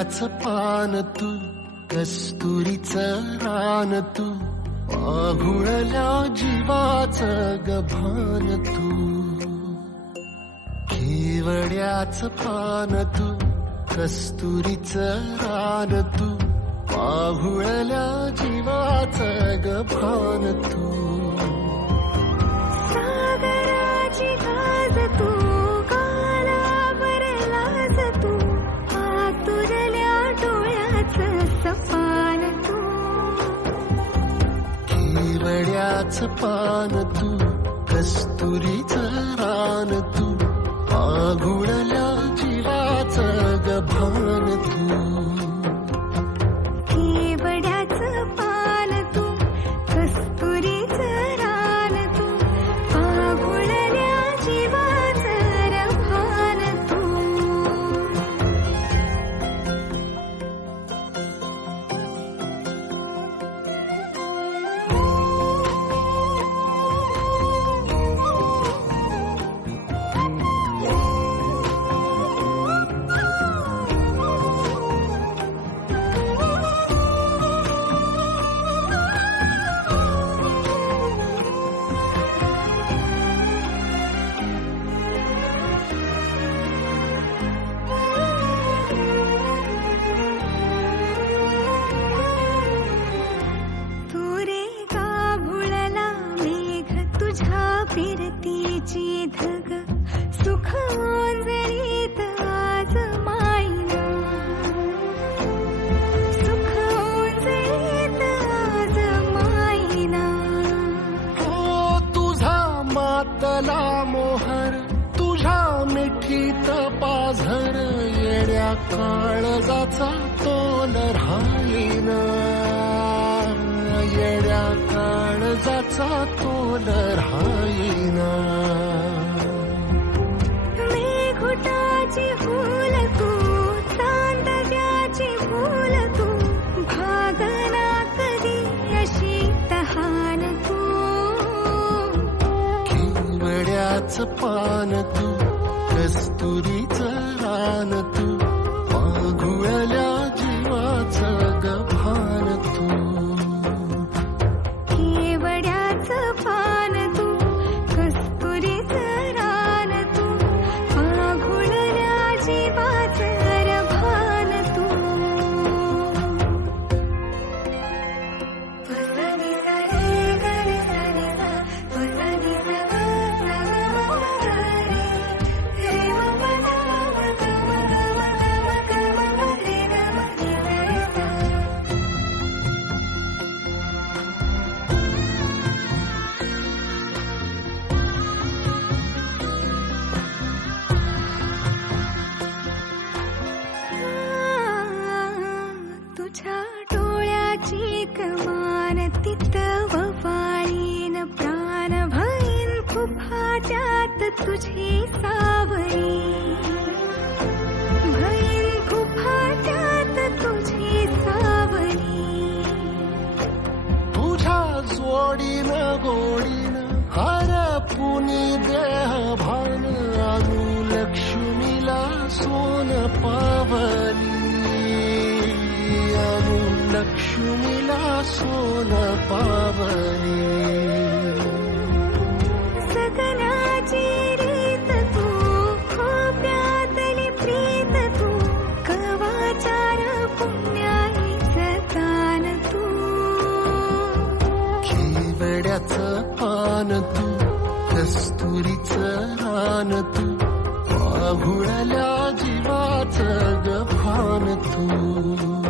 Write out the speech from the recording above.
केवड्याचं पान तू, कस्तुरीचं रान तू, पाघुळल्या जीवाचं गभान तू. केवड्याचं पान तू, कस्तुरीचं रान तू, पाघुळल्या जीवाचं गभान तू. सागराची गाज तू, गालावरलाज तू, आतुरल्या डोळ्याचं सपान तू. केवड्याचं पान तू, कस्तुरीचं रान तू, पाघुळल्या जीवाचं गभान तू. केवड्याचं पान तू, कस्तुरीचं रान तू, पाघुळल्या जीवाचं रभान तू. फिरतीची धग सुख ओंजळीत आज मायना, सुख ओंजळीत आज मायना. हो तुझा मातला मोहर, तुझ्या मिठीत पाझर, येड्या काळजाचा तोल राहीना, येड्या काळजाचा तोल राहीना. मेघुटाची फूल तू, चांदण्याची फूल तू, भागना कधी अशी तहान तू. केवड्याचं पान तू, कस्तुरीचं रान तू, पाघुळल्या जीवाचं गभान तू. केवड्याचं पान तू, कस्तुरीचं रान तू, पाघुळल्या जीवाचं रभान तू. वसनी सारे गरे सारे सा, वसनी सगा सगा रे, रे म ग म ग रे रे सा. तुझ्या डोळ्याची कमान तिथं ववाळीन, प्राण भईन खुफाट्यात तुझी सावरी, भईन खुफाट्यात तुझी सावरी. तुझ्या जोडीनं गोडीनं हरपुनी देह भान, अनुलक्ष्मीला सोन पावली, अनुलक्ष्मीला सोन पावली. सगनाची रीत तू, खोप्यातली प्रीत तू, कवाचार पुण्याईचं दान तू. केवड्याचं पान तू, कस्तुरीचं रान तू, पाघुळल्या जीवाचं गभान तू.